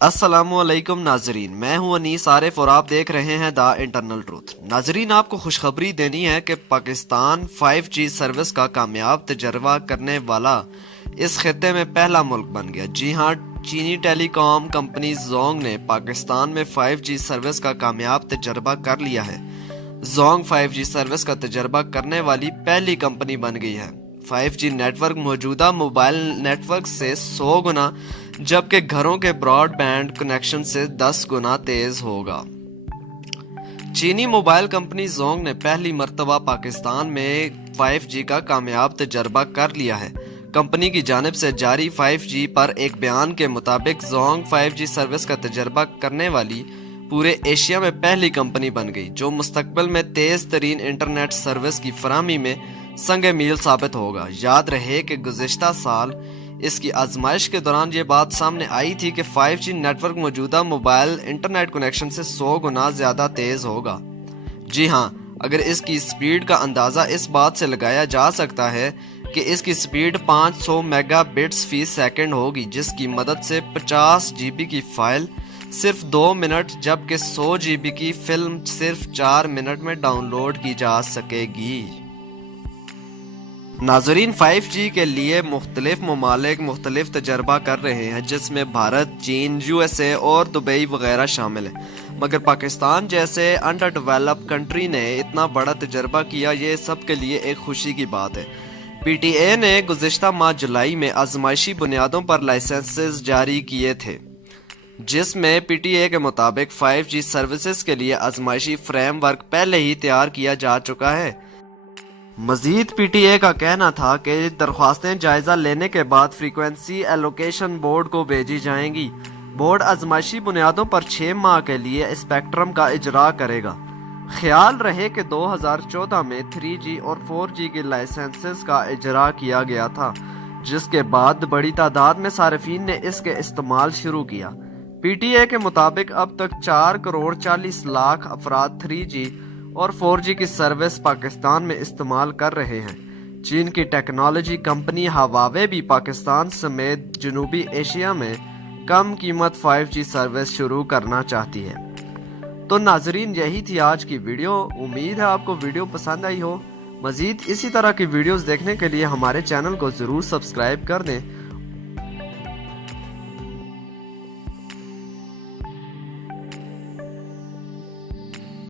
अस्सलामुअलैकुम नाजरीन, मैं हूं अनीस आरिफ और आप देख रहे हैं द इंटरनल ट्रूथ। नाजरीन, आपको खुशखबरी देनी है कि पाकिस्तान 5G सर्विस का कामयाब तजर्बा करने वाला इस खित्ते में पहला मुल्क बन गया। जी हां, चीनी टेलीकॉम कंपनी जोंग ने पाकिस्तान में 5G सर्विस का कामयाब तजर्बा कर लिया है। जोंग 5G सर्विस का तजर्बा करने वाली पहली कंपनी बन गई है। 5G नेटवर्क मौजूदा मोबाइल नेटवर्क से 100 गुना जबकि घरों के ब्रॉडबैंड कनेक्शन से 10 गुना तेज होगा। चीनी मोबाइल कंपनी जोंग ने पहली मर्तबा पाकिस्तान में 5G का कामयाब तजर्बा कर लिया है। कंपनी की जानिब से जारी 5G पर एक बयान के मुताबिक जोंग 5G सर्विस का तजर्बा करने वाली पूरे एशिया में पहली कंपनी बन गई जो मुस्तकबिल में तेज तरीन इंटरनेट सर्विस की फराहमी में संगे मील साबित होगा। याद रहे कि गुज़िश्ता साल इसकी आजमाइश के दौरान ये बात सामने आई थी कि 5G नेटवर्क मौजूदा मोबाइल इंटरनेट कनेक्शन से 100 गुना ज्यादा तेज होगा। जी हाँ, अगर इसकी स्पीड का अंदाजा इस बात से लगाया जा सकता है कि इसकी स्पीड 500 मेगाबिट्स फी सेकंड होगी, जिसकी मदद से 50 GB की फाइल सिर्फ 2 मिनट जबकि 100 GB की फिल्म सिर्फ 4 मिनट में डाउनलोड की जा सकेगी। नाजरीन, 5G के लिए मुख्तलिफ ममालिक मुख्तलिफ तजर्बा कर रहे हैं, जिसमें भारत, चीन, USA और दुबई वगैरह शामिल है, मगर पाकिस्तान जैसे अंडर डेवलप कंट्री ने इतना बड़ा तजर्बा किया, ये सब के लिए एक खुशी की बात है। PTA ने गुज़िश्ता माह जुलाई में आजमाइशी बुनियादों पर लाइसेंसेस जारी किए थे, जिसमें PTA के मुताबिक 5G सर्विसेज के लिए आजमाइशी फ्रेमवर्क पहले ही तैयार किया जा चुका है। मजीद PTA का कहना था कि दरख्वास्तें जायजा लेने के बाद फ्रीक्वेंसी एलोकेशन बोर्ड को भेजी जाएंगी। बोर्ड आजमाइशी बुनियादों पर 6 माह के लिए स्पेक्ट्रम का इजरा करेगा। ख्याल रहे कि 2014 में 3G और 4G के लाइसेंसेस का इजरा किया गया था, जिसके बाद बड़ी तादाद में सार्फिन ने इसके इस्तेमाल शुरू किया। PTA के मुताबिक अब तक 4 करोड़ 40 लाख अफराद 3G और 4G की सर्विस पाकिस्तान में इस्तेमाल कर रहे हैं। चीन की टेक्नोलॉजी कंपनी हवावे भी पाकिस्तान समेत जनूबी एशिया में कम कीमत 5G सर्विस शुरू करना चाहती है। तो नाजरीन, यही थी आज की वीडियो। उम्मीद है आपको वीडियो पसंद आई हो। मजीद इसी तरह की वीडियोस देखने के लिए हमारे चैनल को ज़रूर सब्सक्राइब कर दें